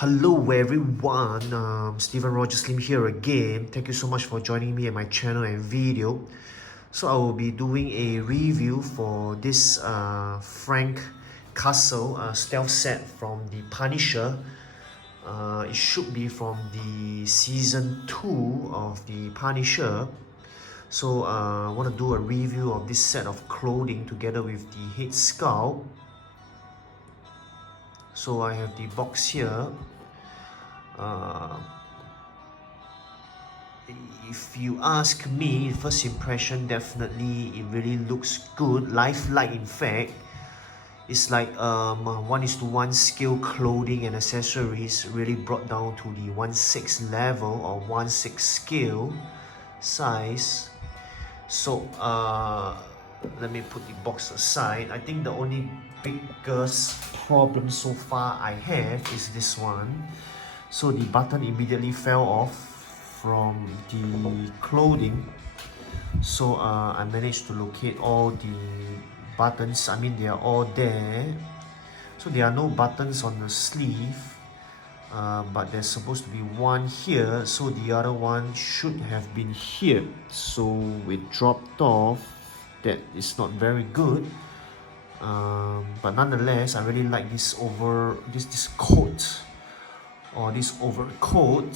Hello everyone, Stephen Rogers Lim here again. Thank you so much for joining me at my channel and video. So I will be doing a review for this Frank Castle stealth set from the Punisher. It should be from the season 2 of the Punisher. So I want to do a review of this set of clothing together with the head sculpt. So I have the box here. If you ask me, first impression, definitely it really looks good, lifelike in fact. It's like 1:1 scale clothing and accessories really brought down to the 1/6 level or 1/6 scale size. So let me put the box aside. I think the only biggest problem so far I have is this one. So the button immediately fell off from the clothing. So I managed to locate all the buttons. I mean, they are all there. So there are no buttons on the sleeve, but there's supposed to be one here. So the other one should have been here. So it dropped off. That is not very good. But nonetheless, I really like this coat or this overcoat.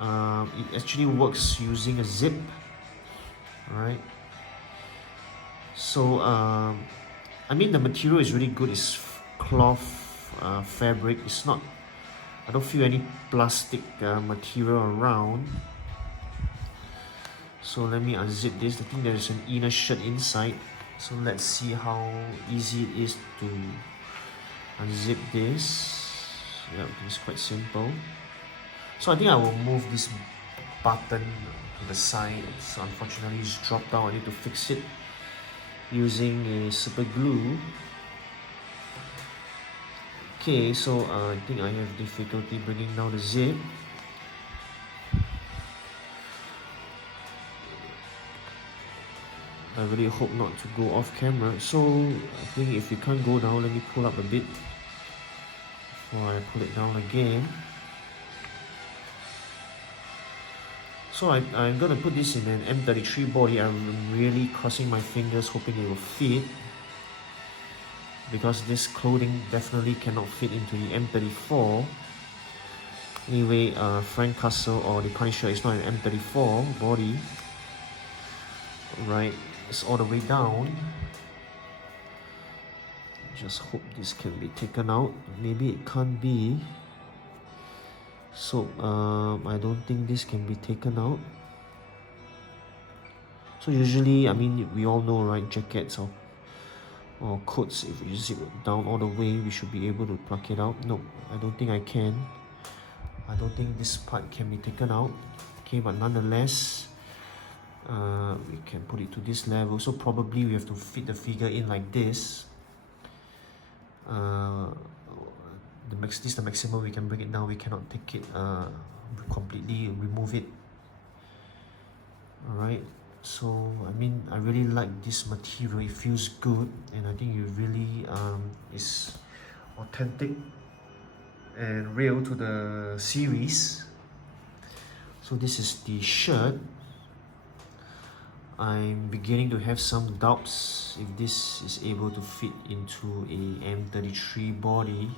It actually works using a zip, right? So I mean, the material is really good. It's cloth fabric. It's not, I don't feel any plastic material around. So let me unzip this. I think there's an inner shirt inside. So let's see how easy it is to unzip this. Yeah, it's quite simple. So I think I will move this button to the side. So unfortunately it's dropped down. I need to fix it using a super glue. Okay, so I think I have difficulty bringing down the zip. I really hope not to go off camera. So I think if you can't go down, let me pull up a bit before I pull it down again. So I'm gonna put this in an M33 body. I'm really crossing my fingers hoping it will fit, because this clothing definitely cannot fit into the M34. Anyway, Frank Castle or the Punisher is not an M34 body. Right, it's all the way down. Just hope this can be taken out. Maybe it can't be. So I don't think this can be taken out. So usually, I mean, we all know, right, jackets or coats, if you zip it down all the way, we should be able to pluck it out. No, I don't think I can. I don't think this part can be taken out. Okay, but nonetheless, we can put it to this level. So probably we have to fit the figure in like this. This is the maximum we can bring it down. We cannot take it completely, remove it. Alright, so I mean, I really like this material. It feels good, and I think it really is authentic and real to the series. So this is the shirt. I'm beginning to have some doubts if this is able to fit into a M33 body.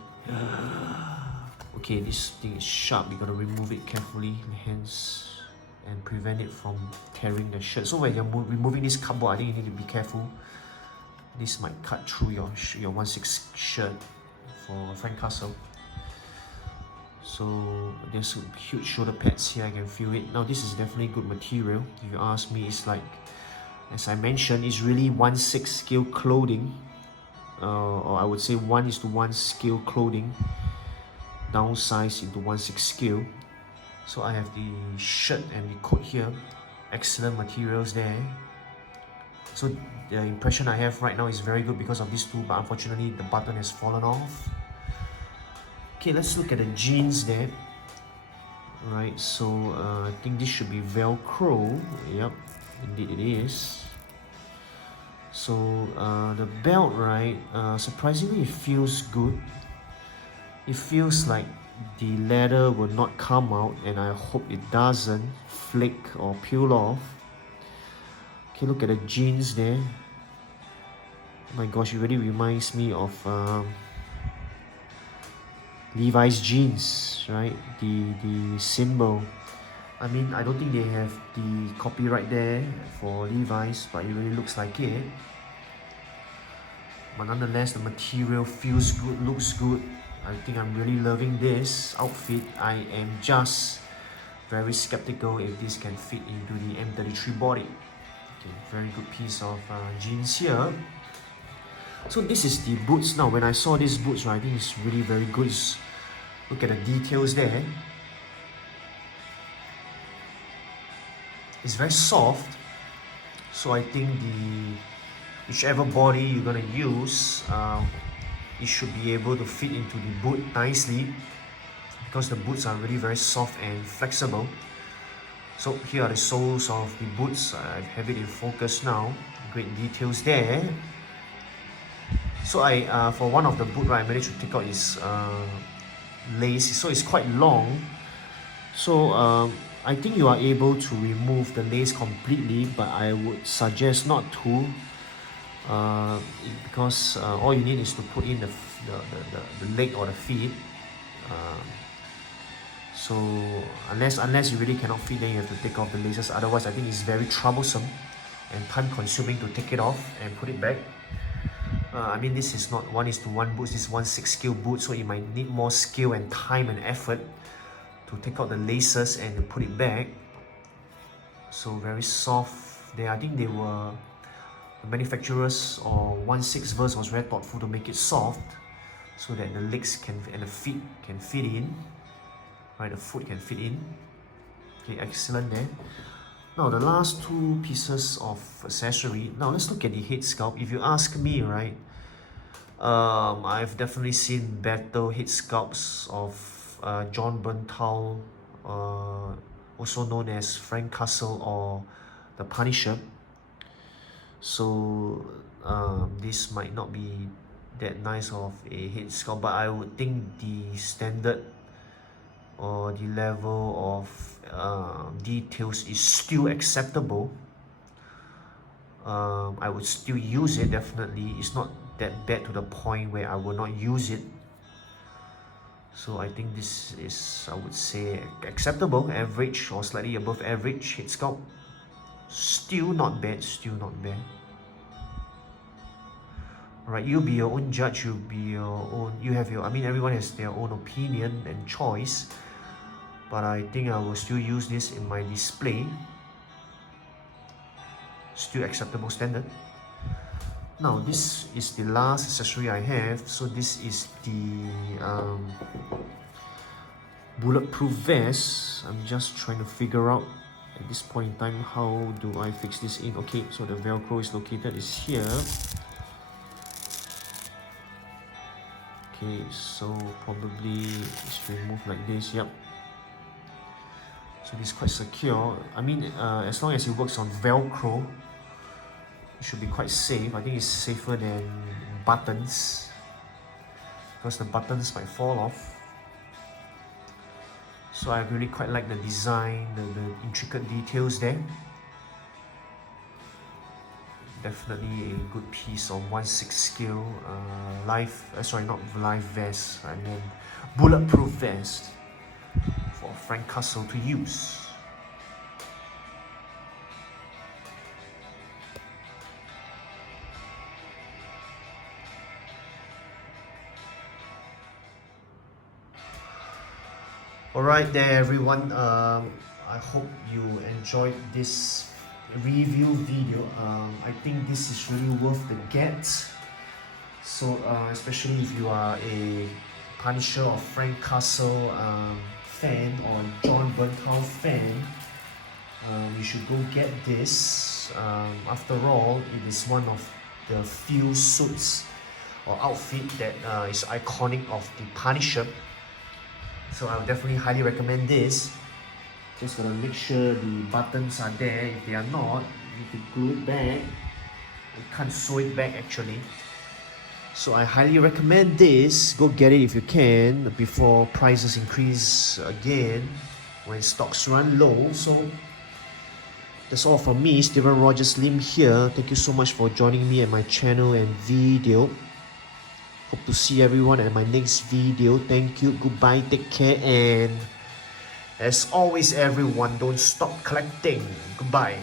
Okay, this thing is sharp. You gotta remove it carefully, hence, and prevent it from tearing the shirt. So when you're removing this cardboard, I think you need to be careful. This might cut through your 1/6 shirt for Frank Castle. So there's huge shoulder pads here. I can feel it. Now this is definitely good material. If you ask me, it's like, as I mentioned, it's really 1/6 scale clothing, or I would say 1:1 scale clothing, downsized into 1/6 scale. So I have the shirt and the coat here. Excellent materials there. So the impression I have right now is very good because of these two, but unfortunately the button has fallen off. Okay, let's look at the jeans there. Right, so I think this should be Velcro. Yep, indeed it is. So the belt, right, surprisingly it feels good. It feels like the leather will not come out, and I hope it doesn't flake or peel off. Okay, look at the jeans there. Oh my gosh, it really reminds me of Levi's jeans, right? The symbol. I mean, I don't think they have the copyright there for Levi's, but it really looks like it. But nonetheless, the material feels good, looks good. I think I'm really loving this outfit. I am just very skeptical if this can fit into the M33 body. Okay, very good piece of jeans here. So this is the boots now. When I saw these boots, right, I think it's really very good. Look at the details there. It's very soft. So I think whichever body you're gonna use, it should be able to fit into the boot nicely, because the boots are really very soft and flexible. So here are the soles of the boots. I have it in focus now. Great details there. So for one of the boot, right, I managed to take out its lace. So it's quite long. So I think you are able to remove the lace completely, but I would suggest not to, because all you need is to put in the leg or the feet. So unless you really cannot fit, then you have to take off the laces. Otherwise, I think it's very troublesome and time consuming to take it off and put it back. I mean, this is not 1:1 boots, this is 1/6 scale boots, so you might need more skill and time and effort to take out the laces and to put it back. So very soft there. I think the manufacturers or 1/6 verse was very thoughtful to make it soft, so that the legs and the feet can fit in. Right, the foot can fit in. Okay, excellent there. Now the last two pieces of accessory. Now let's look at the head sculpt. If you ask me, right, I've definitely seen better head sculpts of John Bernthal, also known as Frank Castle or the Punisher. So this might not be that nice of a head sculpt, but I would think the standard or the level of details is still acceptable. I would still use it, definitely. It's not that bad to the point where I will not use it. So I think this is, I would say, acceptable, average or slightly above average head sculpt. Still not bad, still not bad. Alright, you'll be your own judge, you'll be your own, I mean, everyone has their own opinion and choice. But I think I will still use this in my display. Still acceptable standard. Now this is the last accessory I have. So this is the bulletproof vest. I'm just trying to figure out at this point in time, how do I fix this in? Okay, so the Velcro is located is here. Okay, so probably it's removed like this. Yep. So it's quite secure. I mean, as long as it works on Velcro, it should be quite safe. I think it's safer than buttons, because the buttons might fall off. So I really quite like the design, the intricate details there. Definitely a good piece of 1/6 scale not live vest, I mean bulletproof vest for Frank Castle to use. Alright there everyone, I hope you enjoyed this review video. I think this is really worth the get. So especially if you are a Punisher or Frank Castle fan or John Bernthal fan, you should go get this. After all, it is one of the few suits or outfit that is iconic of the Punisher. So I would definitely highly recommend this. Just gotta make sure the buttons are there. If they are not, you need to glue it back. You can't sew it back actually. So I highly recommend this. Go get it if you can before prices increase again when stocks run low. So that's all from me, Steven Rogers Lim here. Thank you so much for joining me at my channel and video. Hope to see everyone at my next video. Thank you, goodbye, take care, and as always everyone, don't stop collecting. Goodbye.